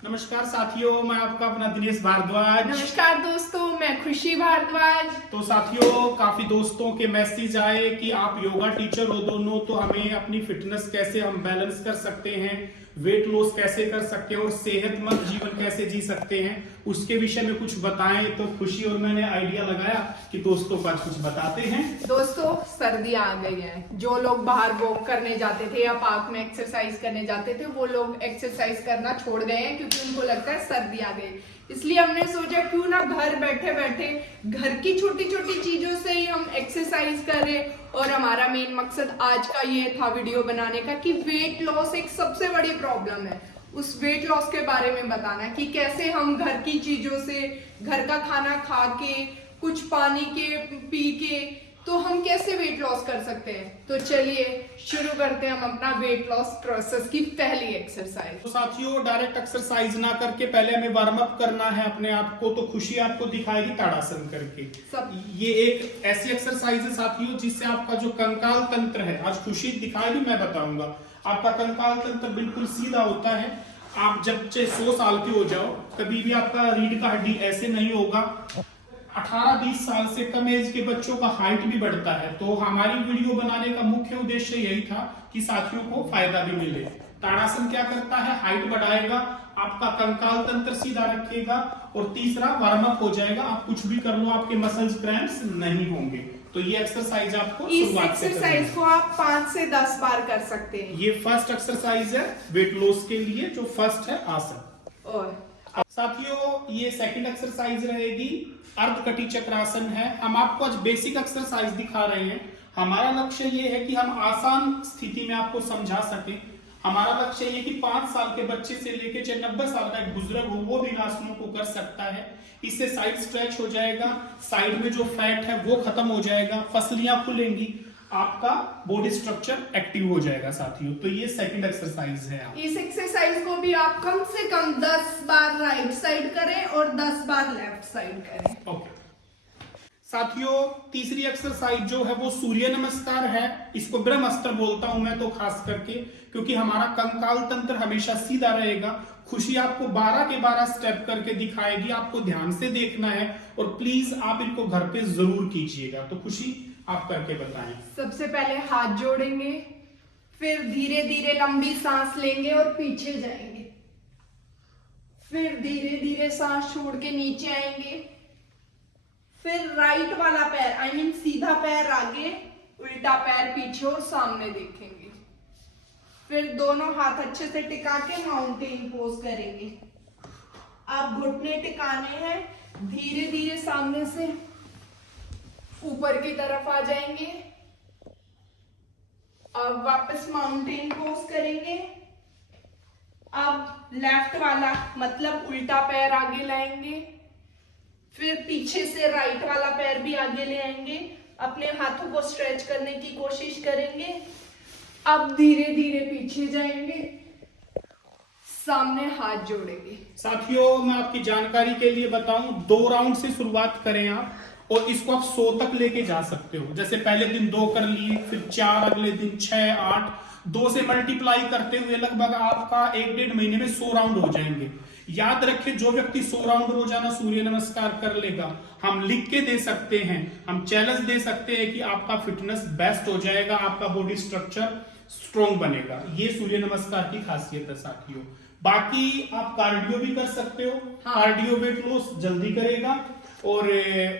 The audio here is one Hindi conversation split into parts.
नमस्कार साथियों, मैं आपका अपना दिनेश भारद्वाज। नमस्कार दोस्तों, मैं खुशी भारद्वाज। तो साथियों, काफी दोस्तों के मैसेज आए कि आप योगा टीचर हो दोनों, तो हमें अपनी फिटनेस कैसे हम बैलेंस कर सकते हैं, वेट लॉस कैसे कर सकते हैं और सेहतमंद जीवन कैसे जी सकते हैं, उसके विषय में कुछ बताएं। तो खुशी और मैंने आइडिया लगाया कि दोस्तों को आज कुछ बताते हैं। दोस्तों, सर्दी आ गई है। जो लोग बाहर वॉक करने जाते थे या पार्क में एक्सरसाइज करने जाते थे, वो लोग एक्सरसाइज करना छोड़ गए हैं क्योंकि उनको लगता है सर्दी आ गई। इसलिए हमने सोचा क्यों ना घर बैठे बैठे घर की छोटी छोटी चीजों से ही हम एक्सरसाइज करें। और हमारा मेन मकसद आज का ये था वीडियो बनाने का कि वेट लॉस एक सबसे बड़ी प्रॉब्लम है। उस वेट लॉस के बारे में बताना कि कैसे हम घर की चीजों से, घर का खाना खा के, कुछ पानी के पी के, तो हम कैसे वेट लॉस कर सकते हैं। तो चलिए शुरू करते हैं हम अपना वेट लॉस प्रोसेस की पहली एक्सरसाइज। तो साथियों, डायरेक्ट एक्सरसाइज ना करके पहले हमें वार्म अप करना है अपने आप को। तो खुशी आपको दिखाएगी ताड़ासन करके। ये एक ऐसी एक्सरसाइज है साथियों जिससे आपका जो कंकाल तंत्र है, आज खुशी दिखाएगी, मैं बताऊंगा। आपका कंकाल तंत्र बिल्कुल सीधा होता है। आप जब 100 साल के हो जाओ, कभी भी आपका रीढ़ का हड्डी ऐसे नहीं होगा। 18-20 साल से कम एज के बच्चों का हाइट भी बढ़ता है। तो हमारी वीडियो बनाने का मुख्य उद्देश्य यही था कि साथियों को फायदा भी मिले। ताड़ासन क्या करता है? हाइट बढ़ाएगा, आपका कंकाल तंत्र सीधा रखेगा, और तीसरा वार्म अप हो जाएगा। आप कुछ भी कर लो, आपके मसल्स क्रैम्प्स नहीं होंगे। तो ये एक्सरसाइज आपको इस एक्सरसाइज को आप 5 से 10 बार कर सकते हैं। ये फर्स्ट एक्सरसाइज है वेट लॉस के लिए, जो फर्स्ट है आसन। और साथियों, ये सेकंड एक्सरसाइज रहेगी, अर्धकटी चक्रासन है। हम आपको आज बेसिक एक्सरसाइज दिखा रहे हैं। हमारा लक्ष्य ये है कि हम आसान स्थिति में आपको समझा सके। हमारा लक्ष्य ये कि 5 साल के बच्चे से लेके 90 साल का एक बुजुर्ग हो, वो भी इन आसनों को कर सकता है। इससे साइड स्ट्रेच हो जाएगा, साइड में जो फैट है वो खत्म हो जाएगा, फसलियां खुलेंगी, आपका बॉडी स्ट्रक्चर एक्टिव हो जाएगा साथियों। तो ये सेकंड एक्सरसाइज है। इस एक्सरसाइज को भी आप कम से कम 10 बार राइट साइड करें और 10 बार लेफ्ट साइड करें। ओके साथियों, तीसरी एक्सरसाइज जो है वो सूर्य नमस्कार है। इसको ब्रह्मास्त्र बोलता हूं मैं तो खास करके, क्योंकि हमारा कंकाल तंत्र हमेशा सीधा रहेगा। खुशी आपको 12 के 12 स्टेप करके दिखाएगी, आपको ध्यान से देखना है और प्लीज आप इनको घर पे जरूर कीजिएगा। तो खुशी आप करके बताएं। सबसे पहले हाथ जोड़ेंगे, फिर धीरे धीरे लंबी सांस लेंगे और पीछे जाएंगे, फिर धीरे धीरे सांस छोड़ के नीचे आएंगे, फिर राइट वाला पैर सीधा पैर आगे, उल्टा पैर पीछे और सामने देखेंगे, फिर दोनों हाथ अच्छे से टिका के माउंटेन पोज करेंगे। अब घुटने टिकाने हैं, धीरे धीरे सामने से ऊपर की तरफ आ जाएंगे। अब वापस माउंटेन पोज करेंगे। अब लेफ्ट वाला मतलब उल्टा पैर आगे लाएंगे, फिर पीछे से राइट वाला पैर भी आगे ले आएंगे। अपने हाथों को स्ट्रेच करने की कोशिश करेंगे। अब धीरे धीरे पीछे जाएंगे, सामने हाथ जोड़ेंगे। साथियों, मैं आपकी जानकारी के लिए बताऊं, 2 राउंड से शुरुआत करें आप, और इसको आप 100 तक लेके जा सकते हो। जैसे पहले दिन 2 कर लिए, फिर 4, अगले दिन 6, 8, 2 से मल्टीप्लाई करते हुए लगभग आपका 1-1.5 महीने में 100 राउंड हो जाएंगे। याद रखिए, जो व्यक्ति 100 राउंड रोजाना सूर्य नमस्कार कर लेगा, हम लिख के दे सकते हैं, हम चैलेंज दे सकते हैं कि आपका फिटनेस बेस्ट हो जाएगा, आपका बॉडी स्ट्रक्चर स्ट्रॉन्ग बनेगा। ये सूर्य नमस्कार की खासियत है साथियों। बाकी आप कार्डियो भी कर सकते हो। कार्डियो वेट लॉस जल्दी करेगा, और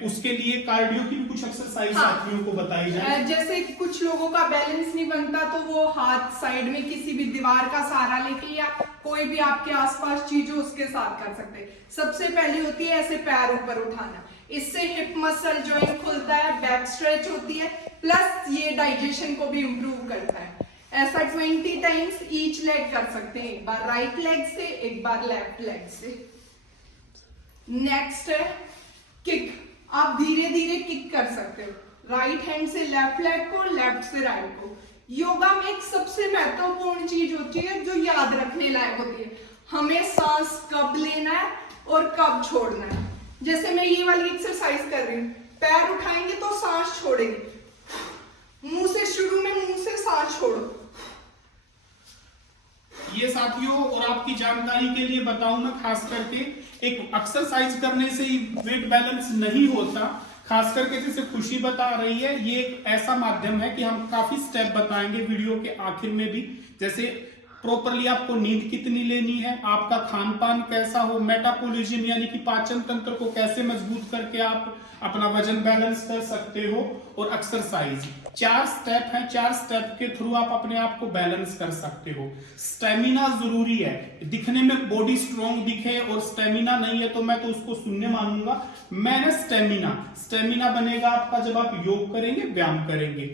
उसके लिए कार्डियो की भी कुछ एक्सरसाइज साथियों को बताई जाए। जैसे कि कुछ लोगों का बैलेंस नहीं बनता, तो वो हाथ साइड में किसी भी दीवार का सहारा लेके या कोई भी आपके आसपास चीज हो उसके साथ कर सकते हैं। सबसे पहली होती है ऐसे पैर ऊपर उठाना। इससे हिप मसल जॉइंट खुलता है, बैक स्ट्रेच होती है, प्लस ये डाइजेशन को भी इम्प्रूव करता है। ऐसा 20 टाइम्स ईच लेग कर सकते हैं, एक बार राइट लेग से, एक बार लेफ्ट लेग से। नेक्स्ट है किक। आप धीरे धीरे किक कर सकते हो, राइट हैंड से लेफ्ट लेग को, लेफ्ट से राइट को। योगा में एक सबसे महत्वपूर्ण चीज होती है जो याद रखने लायक होती है, हमें सांस कब लेना है और कब छोड़ना है। जैसे मैं ये वाली एक्सरसाइज कर रही हूँ, पैर उठाएंगे तो सांस छोड़ेंगे, मुंह से शुरू में मुंह से सांस छोड़ो, ये साथियों और आपकी जानकारी के लिए बताऊं मैं, खास करके एक एक्सरसाइज करने से ही वेट बैलेंस नहीं होता। खास करके जैसे खुशी बता रही है, ये एक ऐसा माध्यम है कि हम काफी स्टेप बताएंगे वीडियो के आखिर में भी, जैसे प्रॉपरली आपको नींद कितनी लेनी है, आपका खान पान कैसा हो, मेटाबॉलिज्म यानी कि पाचन तंत्र को कैसे मजबूत करके आप अपना वजन बैलेंस कर सकते हो, और एक्सरसाइज। 4 स्टेप हैं, 4 स्टेप के थ्रू आप अपने आप को बैलेंस कर सकते हो। स्टेमिना जरूरी है, दिखने में बॉडी स्ट्रॉन्ग दिखे और स्टेमिना नहीं है तो मैं तो उसको शून्य मानूंगा। मैंने स्टेमिना बनेगा आपका जब आप योग करेंगे, व्यायाम करेंगे।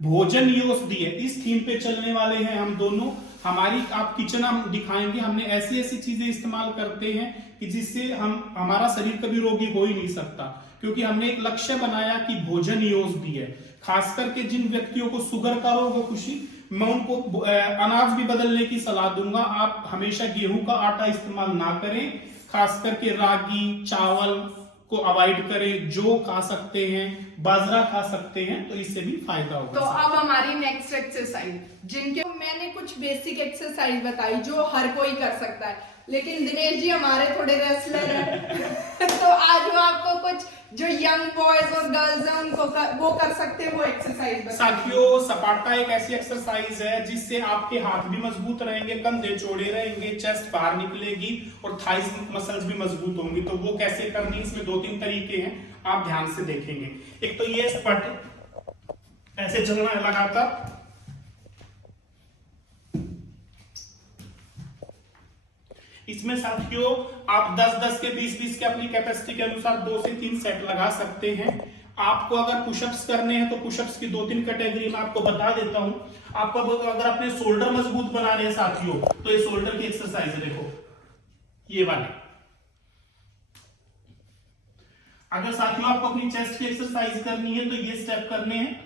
भोजन ये औषधि है, इस थीम पे चलने वाले हैं हम दोनों। हमारी आप किचन हम दिखाएंगे, हमने ऐसी ऐसी चीजें इस्तेमाल करते हैं कि जिससे हमारा शरीर कभी रोगी हो ही नहीं सकता, क्योंकि हमने एक लक्ष्य बनाया कि भोजन ये औषधि है। खास करके जिन व्यक्तियों को शुगर का रोग हो खुशी, मैं उनको अनाज भी बदलने की सलाह दूंगा। आप हमेशा गेहूं का आटा इस्तेमाल ना करें, खास करके रागी चावल को अवॉइड करें। जो खा सकते हैं, बाजरा खा सकते हैं, तो इससे भी फायदा होगा। तो अब हमारी नेक्स्ट एक्सरसाइज, जिनके मैंने कुछ बेसिक एक्सरसाइज बताई जो हर कोई कर सकता है, लेकिन दिनेश जी हमारे थोड़े रेसलर हैं तो आज वो आपको कुछ जो यंग बॉयज और गर्ल्स हैं उनको वो कर सकते हैं वो एक्सरसाइज बताइए। साथियों, सपाटा एक ऐसी एक्सरसाइज है जिससे आपके हाथ भी मजबूत रहेंगे, कंधे चौड़े रहेंगे, चेस्ट बाहर निकलेगी और थाइस मसल्स भी मजबूत होंगी। तो वो कैसे करनी, इसमें 2-3 तरीके हैं, आप ध्यान से देखेंगे। एक तो ये स्पट ऐसे चलना है लगातार, इसमें साथियों आप 10-10 के 20-20 के अपनी कैपेसिटी के अनुसार 2 से 3 सेट लगा सकते हैं। आपको अगर पुशअप्स करने हैं तो पुशअप्स की 2-3 कैटेगरी में आपको बता देता हूं। आपको अगर अपने शोल्डर मजबूत बनाने हैं साथियों, तो ये शोल्डर की एक्सरसाइज है, देखो ये वाली। अगर साथियों आपको अपनी चेस्ट की एक्सरसाइज करनी है तो ये स्टेप करने हैं।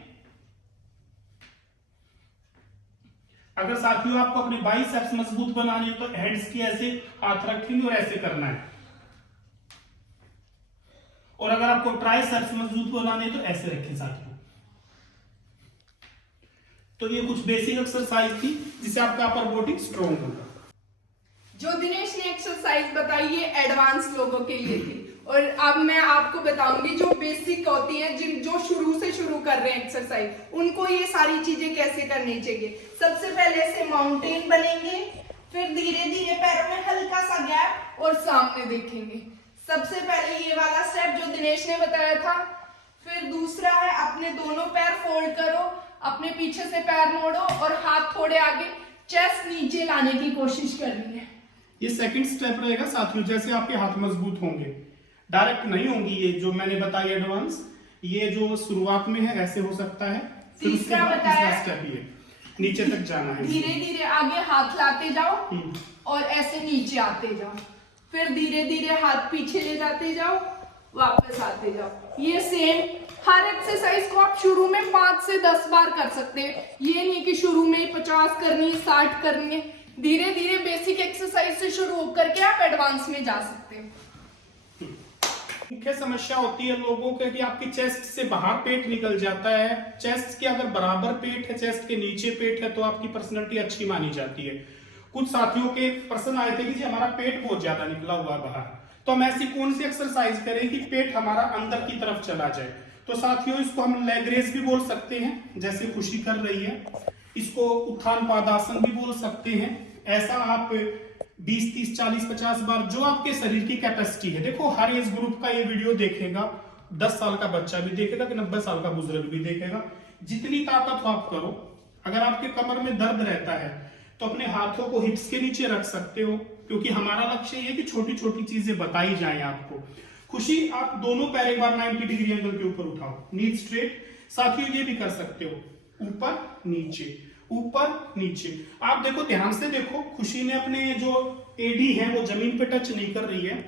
अगर साथियों आपको अपने बाइसेप्स मजबूत बनाने हैं तो हैंड्स की ऐसे हाथ रखेंगे और ऐसे करना है। और अगर आपको ट्राइसेप्स मजबूत बनाने तो ऐसे रखें साथियों। तो ये कुछ बेसिक एक्सरसाइज थी जिससे आपका अपर बॉडी स्ट्रॉन्ग होगा। जो दिनेश ने एक्सरसाइज बताई ये एडवांस लोगों के लिए थी, और अब मैं आपको बताऊंगी जो बेसिक होती है, जिन जो शुरू से शुरू कर रहे हैं एक्सरसाइज, उनको ये सारी चीजें कैसे करनी चाहिए। सबसे पहले से माउंटेन बनेंगे, फिर धीरे धीरे पैरों में हल्का सा गैप और सामने देखेंगे। सबसे पहले ये वाला स्टेप जो दिनेश ने बताया था। फिर दूसरा है अपने दोनों पैर फोल्ड करो, अपने पीछे से पैर मोड़ो और हाथ थोड़े आगे, चेस्ट नीचे लाने की कोशिश करनी है। ये सेकंड स्टेप रहेगा साथियों। जैसे आपके हाथ मजबूत होंगे, डायरेक्ट नहीं होंगी ये जो मैंने बताया एडवांस, ये जो शुरुआत में है ऐसे हो सकता है। तीसरा बताया स्टेप ये नीचे तक जाना है, धीरे धीरे आगे हाथ लाते जाओ और ऐसे नीचे आते जाओ, फिर धीरे धीरे हाथ पीछे ले जाते जाओ, वापस आते जाओ। ये सेम हर एक्सरसाइज को आप शुरू में 5 से 10 बार कर सकते हैं। ये नहीं कि शुरू में 50 करनी है, 60 करनी है। धीरे धीरे बेसिक एक्सरसाइज से शुरू होकर के आप एडवांस में जा सकते हैं। मुख्य समस्या होती है लोगों के कि आपकी चेस्ट से बाहर पेट निकल जाता है। चेस्ट के अगर बराबर पेट है, चेस्ट के नीचे पेट है, तो आपकी पर्सनैलिटी अच्छी मानी जाती है। कुछ साथियों के प्रश्न आए थे कि जी हमारा पेट बहुत ज्यादा निकला हुआ है बाहर, तो हम ऐसी कौन सी एक्सरसाइज करें कि पेट हमारा अंदर की तरफ चला जाए। तो साथियों इसको हम लेग रेस भी बोल सकते हैं, जैसे खुशी कर रही है। इसको उत्थान पादासन भी बोल सकते हैं। ऐसा आप 20, 30, 40, 50 बार जो आपके शरीर की कैपेसिटी है। देखो हर एज ग्रुप का ये वीडियो देखेगा, 10 साल का बच्चा भी देखेगा कि 90 साल का बुजुर्ग भी देखेगा। जितनी ताकत हो आप करो। अगर आपके कमर में दर्द रहता है तो अपने हाथों को हिप्स के नीचे रख सकते हो, क्योंकि हमारा लक्ष्य ये है कि छोटी छोटी चीजें बताई जाएं आपको। खुशी आप दोनों पैर एक बार 90 डिग्री एंगल के ऊपर उठाओ, नीज स्ट्रेट। साथियों ये भी कर सकते हो, ऊपर नीचे ऊपर नीचे। आप देखो, ध्यान से देखो, खुशी ने अपने जो एडी है वो जमीन पे टच नहीं कर रही है।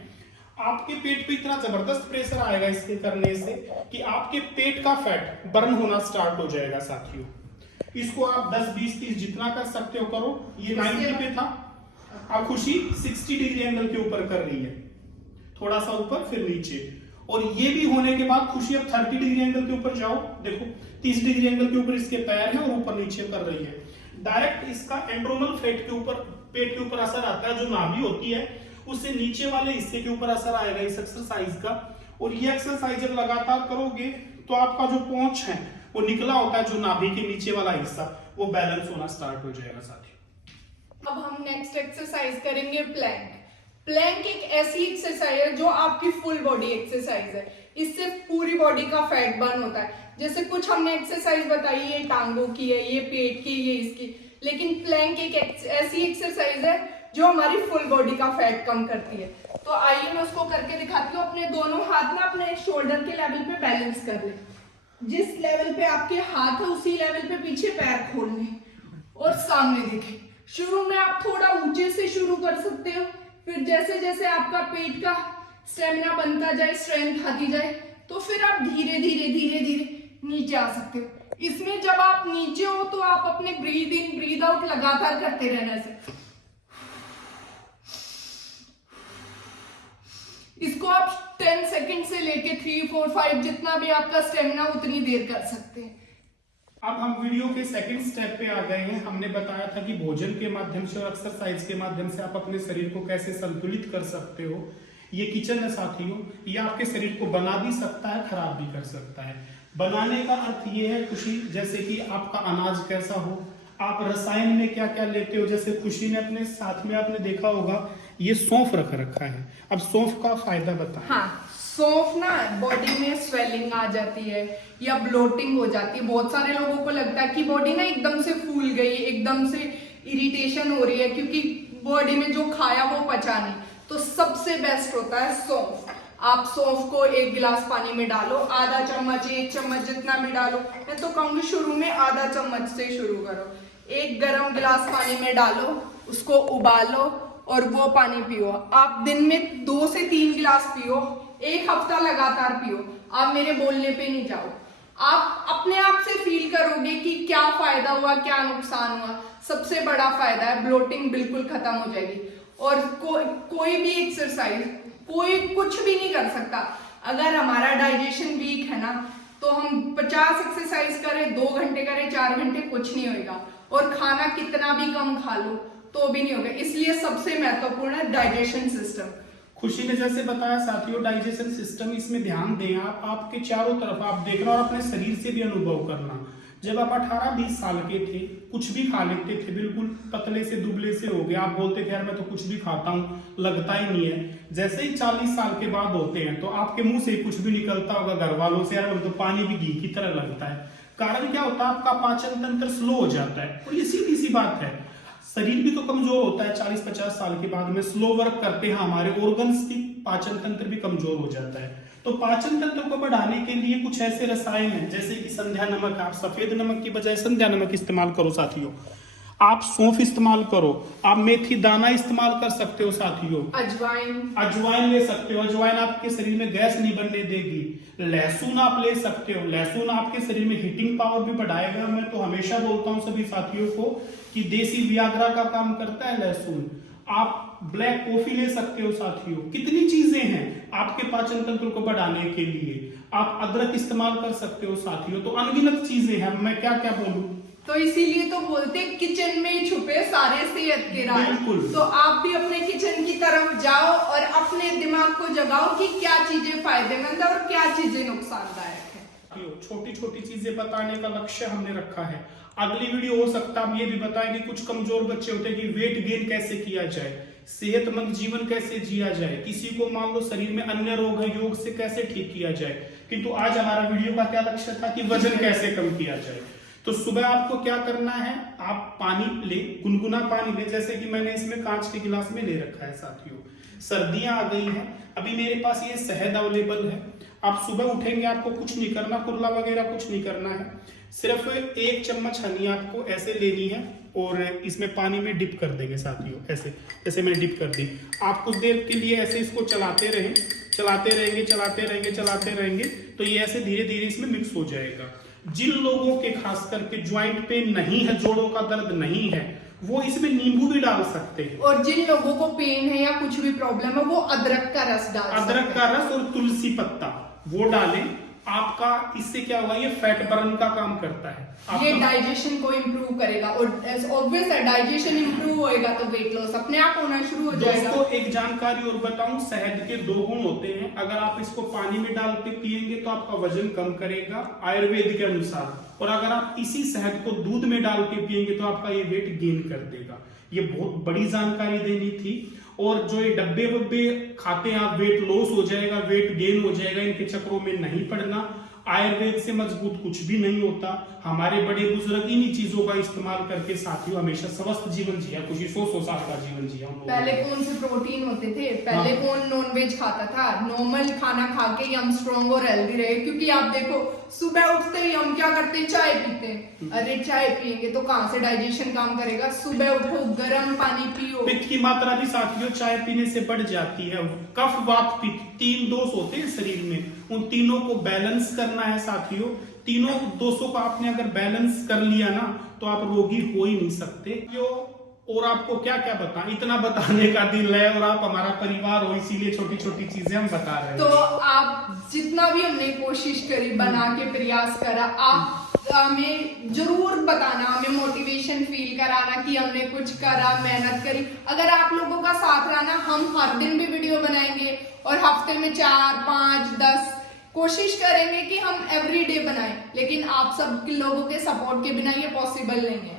आपके पेट पे इतना जबरदस्त प्रेशर आएगा इसके करने से कि आपके पेट का फैट बर्न होना स्टार्ट हो जाएगा साथियों। इसको आप 10, 20, 30 जितना कर सकते हो करो। ये 90 पे था, अब खुशी 60 डिग्री एंगल के ऊपर कर रही है, थोड़ा सा ऊपर फिर नीचे। और ये भी होने के बाद खुशी अब 30 डिग्री एंगल के ऊपर जाओ। देखो 30 डिग्री एंगल के ऊपर इसके पैर हैं और ऊपर नीचे कर रही है। डायरेक्ट इसका एंड्रोनल फैट के ऊपर पेट के ऊपर असर आता है, जो नाभि होती है उससे नीचे वाले हिस्से के ऊपर असर आएगा इस एक्सरसाइज का। और ये एक्सरसाइज जब लगातार करोगे तो आपका जो पहुंच है वो निकला होता है, जो नाभि के नीचे वाला हिस्सा वो बैलेंस होना स्टार्ट हो जाएगा साथियों। अब हम नेक्स्ट एक्सरसाइज करेंगे प्लैंक। प्लैंक एक ऐसी एक्सरसाइज है जो आपकी फुल बॉडी एक्सरसाइज है। इससे पूरी बॉडी का फैट बर्न होता है। जैसे कुछ हमने एक्सरसाइज बताई, ये टांगों की है, ये पेट की, ये इसकी, लेकिन प्लैंक एक ऐसी एक्सरसाइज है जो हमारी फुल बॉडी का फैट कम करती है। तो आइए मैं उसको करके दिखाती हूँ। अपने दोनों हाथ ना अपने शोल्डर के लेवल पे बैलेंस कर ले। जिस लेवल पे आपके हाथ है उसी लेवल पे पीछे पैर खोलने और सामने देखें। शुरू में आप थोड़ा ऊंचे से शुरू कर सकते हो, फिर जैसे जैसे आपका पेट का स्टेमिना बनता जाए, स्ट्रेंथ आती जाए, तो फिर आप धीरे धीरे धीरे धीरे नीचे आ सकते हो। इसमें जब आप नीचे हो तो आप अपने ब्रीद इन ब्रीद आउट लगातार करते रहना से। इसको आप 10 सेकंड से लेके 3, 4, 5 जितना भी आपका स्टेमिना उतनी देर कर सकते हैं। अब हम वीडियो के सेकंड स्टेप पे आ गए हैं। हमने बताया था कि भोजन के माध्यम से और एक्सरसाइज के माध्यम से आप अपने शरीर को कैसे संतुलित कर सकते हो। ये किचन है साथियों, ये आपके शरीर को बना भी सकता है, खराब भी कर सकता है। बनाने का अर्थ ये है खुशी, जैसे कि आपका अनाज कैसा हो, आप रसायन में क्या क्या लेते हो। जैसे खुशी ने अपने साथ में आपने देखा होगा ये सौंफ रख रखा है। अब सौंफ का फायदा बताएं। हाँ, सौंफ ना बॉडी में स्वेलिंग आ जाती है या ब्लोटिंग हो जाती है। बहुत सारे लोगों को लगता है कि बॉडी ना एकदम से फूल गई, एकदम से इरिटेशन हो रही है क्योंकि बॉडी में जो खाया वो पचा नहीं। तो सबसे बेस्ट होता है सौंफ। आप सौंफ को 1 गिलास पानी में डालो, आधा चम्मच, 1 चम्मच जितना भी डालो। मैं तो कहूंगी शुरू में आधा चम्मच से शुरू करो। 1 गरम गिलास पानी में डालो, उसको उबालो और वो पानी पियो। आप दिन में 2 से 3 गिलास पियो, 1 हफ्ता लगातार पियो। आप मेरे बोलने पे नहीं जाओ, आप अपने आप से फील करोगे कि क्या फायदा हुआ, क्या नुकसान हुआ। सबसे बड़ा फायदा है ब्लोटिंग बिल्कुल खत्म हो जाएगी। और कोई भी एक्सरसाइज, कोई कुछ भी नहीं कर सकता अगर हमारा डाइजेशन वीक है ना, तो हम 50 एक्सरसाइज करें, 2 घंटे करें, 4 घंटे, कुछ नहीं होगा। और खाना कितना भी कम खा लो तो भी नहीं होगा। इसलिए सबसे महत्वपूर्ण है डाइजेशन सिस्टम। खुशी ने जैसे बताया साथियों, डाइजेशन सिस्टम, इसमें ध्यान दें आप। आपके चारों तरफ आप देखना और अपने शरीर से भी अनुभव करना। जब आप 18-20 साल के थे, कुछ भी खा लेते थे, बिल्कुल पतले से दुबले से हो गए, आप बोलते थे यार मैं तो कुछ भी खाता हूँ, लगता ही नहीं है। जैसे ही 40 साल के बाद होते हैं तो आपके मुंह से कुछ भी निकलता होगा घर वालों से, यार तो पानी भी घी की तरह लगता है। कारण क्या होता है, आपका पाचन तंत्र स्लो हो जाता है। और ये सीधी सी बात है, शरीर भी तो कमजोर होता है 40-50 साल के बाद में। स्लो वर्क करते हैं हमारे ऑर्गन्स की, पाचन तंत्र भी कमजोर हो जाता है। तो पाचन तंत्र को बढ़ाने के लिए कुछ ऐसे रसायन हैं, जैसे कि संध्या नमक। आप सफेद नमक की बजाय संध्या नमक इस्तेमाल करो साथियों। आप सौंफ इस्तेमाल करो, आप मेथी दाना इस्तेमाल कर सकते हो साथियों। अजवाइन ले सकते हो, अजवाइन आपके शरीर में गैस नहीं बनने देगी। लहसुन आप ले सकते हो, लहसुन आपके शरीर में हीटिंग पावर भी बढ़ाएगा। मैं तो हमेशा बोलता हूँ सभी साथियों को कि देसी वियाग्रा का काम करता है लहसुन। आप ब्लैक कॉफी ले सकते हो साथियों। कितनी चीजें हैं आपके पाचन तंत्र को बढ़ाने के लिए। आप अदरक इस्तेमाल कर सकते हो साथियों। तो अनगिनत चीजें हैं, मैं क्या क्या बोलूं। तो इसीलिए तो बोलते हैं किचन में ही छुपे सारे सेहत के राज। तो आप भी अपने किचन की तरफ जाओ और अपने दिमाग को जगाओ कि क्या चीजें फायदेमंद है और क्या चीजें नुकसानदायक है। छोटी छोटी चीजें बताने का लक्ष्य हमने रखा है। अगली वीडियो हो सकता है हम ये भी बताएंगे, कुछ कमजोर बच्चे होते हैं कि वेट गेन कैसे किया जाए, सेहतमंद जीवन कैसे जिया जाए। किसी को मान लो शरीर में अन्य रोग है, योग से कैसे ठीक किया जाए। किंतु आज हमारा वीडियो का क्या लक्ष्य था कि वजन कैसे कम किया जाए। तो सुबह आपको क्या करना है, आप पानी ले, गुनगुना पानी ले, जैसे कि मैंने इसमें कांच के गिलास में ले रखा है साथियों। सर्दियां आ गई हैं, अभी मेरे पास ये शहद अवेलेबल है। आप सुबह उठेंगे, आपको कुछ नहीं करना, कुल्ला वगैरह कुछ नहीं करना है। सिर्फ 1 चम्मच हनी आपको ऐसे लेनी है और इसमें पानी में डिप कर देंगे साथियों। ऐसे जैसे मैंने डिप कर दी। आप कुछ देर के लिए ऐसे इसको चलाते रहें, चलाते रहेंगे, चलाते रहेंगे, चलाते रहेंगे, तो ये ऐसे धीरे धीरे इसमें मिक्स हो जाएगा। जिन लोगों के खास करके ज्वाइंट पेन नहीं है, जोड़ों का दर्द नहीं है, वो इसमें नींबू भी डाल सकते हैं। और जिन लोगों को पेन है या कुछ भी प्रॉब्लम है, वो अदरक का रस डाल सकते हैं। अदरक का रस और तुलसी पत्ता वो डालें। आपका इससे क्या होगा, ये फैट बर्न का काम करता है। ये आपका डाइजेशन को इम्प्रूव करेगा और ऑब्वियस है डाइजेशन इम्प्रूव होएगा तो वेट लॉस अपने आप होना शुरू हो जाएगा। दोस्तों एक जानकारी और बताऊं, शहद के 2 गुण होते हैं। अगर आप इसको पानी में डाल के पिएंगे तो आपका वजन कम करेगा आयुर्वेद के अनुसार, और अगर आप इसी शहद को दूध में डाल के पिएंगे तो आपका ये वेट गेन कर देगा। ये बहुत बड़ी जानकारी देनी थी। और जो ये डब्बे वब्बे खाते हैं आप, वेट लॉस हो जाएगा, वेट गेन हो जाएगा, इनके चक्रों में नहीं पड़ना। आयुर्वेद से मजबूत कुछ भी नहीं होता। हमारे बड़े बुजुर्ग इन्हीं चीजों का इस्तेमाल करके साथियों हमेशा स्वस्थ जीवन जिया, कुछ 100 साल का जीवन जिया। पहले कौन से प्रोटीन होते थे, पहले हाँ। कौन नॉन वेज खाता था, नॉर्मल खाना खा के हम स्ट्रॉन्ग और हेल्दी रहे। क्योंकि आप देखो सुबह उठते ही हम क्या करते हैं, चाय पीते हैं। अरे चाय पिएंगे तो कहाँ से डाइजेशन काम करेगा। सुबह उठो, गर्म पानी पियो। पित्त की मात्रा भी साथियों चाय पीने से बढ़ जाती है। कफ वात पित्त 3 दोष होते हैं शरीर में, उन तीनों को बैलेंस करना है साथियों। तीनों दोषों को आपने अगर बैलेंस कर लिया ना तो आप रोगी हो ही नहीं सकते। और आपको क्या क्या बताएं, इतना बताने का दिल है, और आप हमारा परिवार हो इसीलिए छोटी छोटी चीजें हम बता रहे हैं। तो आप जितना भी हमने कोशिश करी, बना के प्रयास करा, आप हमें जरूर बताना, हमें मोटिवेशन फील कराना कि हमने कुछ करा, मेहनत करी। अगर आप लोगों का साथ रहा ना, हम हर दिन भी वीडियो बनाएंगे और हफ्ते में 4, 5, 10 कोशिश करेंगे कि हम एवरीडे बनाएं। लेकिन आप सब लोगों के सपोर्ट के बिना ये पॉसिबल नहीं है।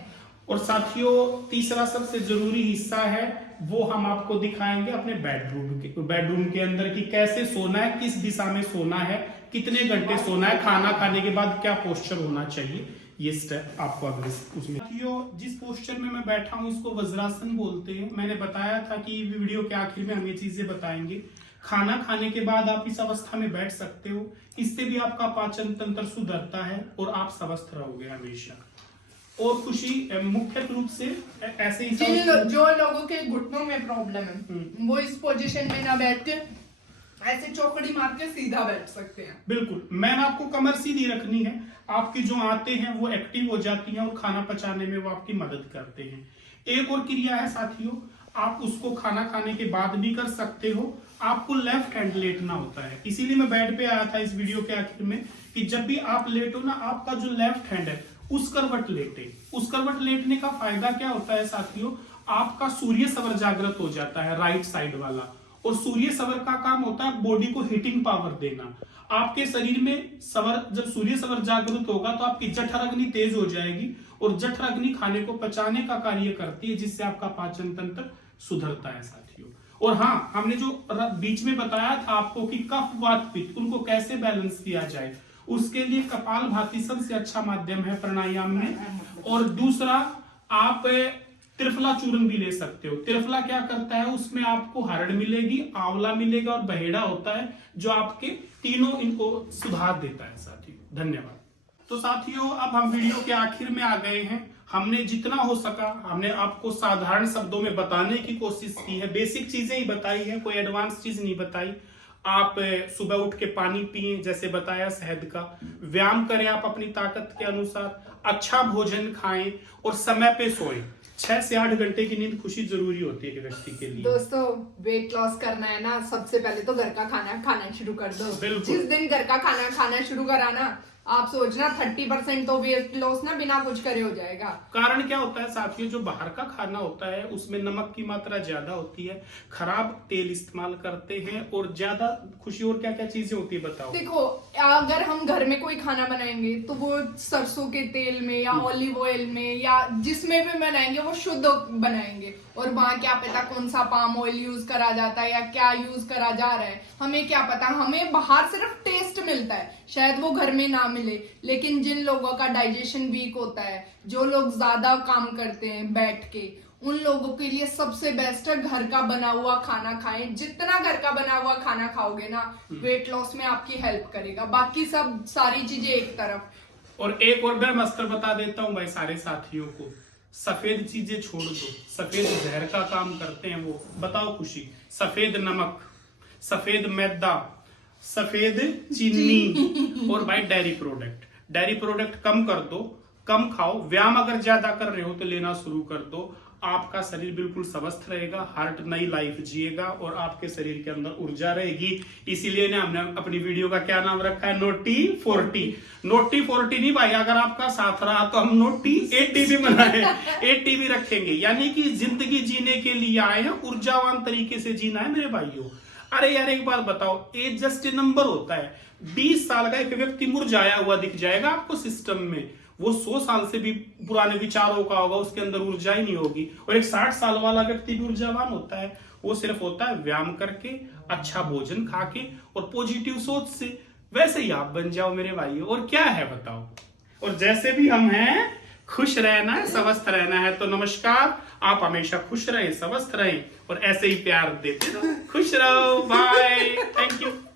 और साथियों तीसरा सबसे जरूरी हिस्सा है, वो हम आपको दिखाएंगे अपने बेडरूम के अंदर कि कैसे सोना है, किस दिशा में सोना है, कितने घंटे सोना है, खाना खाने के बाद क्या पोस्चर होना चाहिए। ये स्टेप आपको अगले उसमें। साथियों जिस पोस्चर में मैं बैठा हूँ इसको वज्रासन बोलते हैं। मैंने बताया था कि वीडियो के आखिर में हम ये चीजें बताएंगे। खाना खाने के बाद आप इस अवस्था में बैठ सकते हो, इससे भी आपका पाचन तंत्र सुधरता है और आप स्वस्थ रहोगे हमेशा। और खुशी मुख्य रूप से ऐसे ही जो लोगों के घुटनों में प्रॉब्लम है वो इस पोजीशन में ना बैठ के ऐसे चौकड़ी मार के सीधा बैठ सकते हैं। बिल्कुल, मैम आपको कमर सीधी रखनी है, आपकी जो आंतें हैं वो एक्टिव हो जाती हैं और खाना पचाने में वो आपकी मदद करते हैं। एक और क्रिया है साथियों, आप उसको खाना खाने के बाद भी कर सकते हो। आपको लेफ्ट हैंड लेटना होता है, इसीलिए मैं बेड पे आया था इस वीडियो के आखिर में कि जब भी आप लेटो ना, आपका जो लेफ्ट हैंड है उस करवट लेटे। उस करवट लेटने का फायदा क्या होता है साथियों, आपका सूर्य सवर जागृत हो जाता है, राइट साइड वाला। और सूर्य सवर का काम होता है बॉडी को हीटिंग पावर देना। आपके शरीर में सवर, जब सूर्य सवर जागृत होगा तो आपकी जठराग्नि तेज हो जाएगी और जठराग्नि खाने को पचाने का कार्य करती है, जिससे आपका पाचन तंत्र सुधरता है साथियों। और हाँ, हमने जो बीच में बताया था आपको कि कफ वात पित्त उनको कैसे बैलेंस किया जाए, उसके लिए कपालभाति सबसे अच्छा माध्यम है प्राणायाम में। और दूसरा आप त्रिफला चूर्ण भी ले सकते हो। त्रिफला क्या करता है, उसमें आपको हरड़ मिलेगी, आंवला मिलेगा और बहेड़ा होता है जो आपके तीनों इनको सुधार देता है साथियों। धन्यवाद। तो साथियों अब हम वीडियो के आखिर में आ गए हैं। हमने जितना हो सका हमने आपको साधारण शब्दों में बताने की कोशिश की है, बेसिक चीजें ही बताई है, कोई एडवांस चीज नहीं बताई। आप सुबह उठ के पानी पिए जैसे बताया शहद का, व्यायाम करें आप अपनी ताकत के अनुसार, अच्छा भोजन खाएं और समय पे सोएं। 6 से 8 घंटे की नींद खुशी जरूरी होती है एक व्यक्ति के लिए। दोस्तों वेट लॉस करना है ना, सबसे पहले तो घर का खाना खाना शुरू कर दो। जिस दिन घर का खाना खाना शुरू करा ना, आप सोचना 30% तो वेट लॉस ना बिना कुछ करे हो जाएगा। कारण क्या होता है साथियों, जो बाहर का खाना होता है उसमें नमक की मात्रा ज्यादा होती है, खराब तेल इस्तेमाल करते हैं और ज्यादा खुशी। और क्या क्या चीजें होती है बताओ। देखो अगर हम घर में कोई खाना बनाएंगे तो वो सरसों के तेल में या ऑलिव ऑयल में या जिसमें भी बनाएंगे वो शुद्ध बनाएंगे। और वहाँ क्या पता कौन सा पाम ऑयल यूज करा जाता है या क्या यूज करा जा रहा है, हमें क्या पता। हमें बाहर सिर्फ टेस्ट मिलता है, शायद वो घर में ना मिले। लेकिन जिन लोगों का डाइजेशन वीक होता है, जो लोग ज्यादा काम करते हैं बैठ के, उन लोगों के लिए सबसे बेस्ट है घर का बना हुआ खाना खाएं। जितना घर का बना हुआ खाना खाओगे ना, वेट लॉस में आपकी हेल्प करेगा। बाकी सब सारी चीजें एक तरफ। और एक और मैं मस्तर बता देता हूँ भाई सारे साथियों को, सफेद चीजें छोड़ दो, सफेद जहर का काम करते हैं वो। बताओ खुशी, सफेद नमक, सफेद मैदा, सफेद चीनी और भाई डेयरी प्रोडक्ट कम कर दो, कम खाओ। व्यायाम अगर ज्यादा कर रहे हो तो लेना शुरू कर दो। आपका शरीर बिल्कुल स्वस्थ रहेगा, हार्ट नई लाइफ जिएगा और आपके शरीर के अंदर ऊर्जा रहेगी। इसीलिए ना हमने अपनी वीडियो का क्या नाम रखा है, नोटी 40। नोटी 40 नहीं भाई, अगर आपका साथ रहा तो हम नोटी 80 भी बनाए, 80 भी रखेंगे। यानी कि जिंदगी जीने के लिए आए हैं, ऊर्जावान तरीके से जीना है मेरे भाइयों। अरे यार एक बात बताओ, एज जस्ट ए नंबर होता है। 20 साल का एक व्यक्ति मुरझाया हुआ दिख जाएगा आपको सिस्टम में, वो 100 साल से भी पुराने विचारों का होगा, उसके अंदर ऊर्जा ही नहीं होगी। और एक 60 साल वाला व्यक्ति भी ऊर्जावान होता है, वो सिर्फ होता है व्यायाम करके, अच्छा भोजन खा के और पॉजिटिव सोच से। वैसे ही आप बन जाओ मेरे भाइयों, और क्या है बताओ। और जैसे भी हम हैं, खुश रहना है, स्वस्थ रहना है। तो नमस्कार, आप हमेशा खुश रहे, स्वस्थ रहे और ऐसे ही प्यार देते रहो। खुश रहो, बाय, थैंक यू।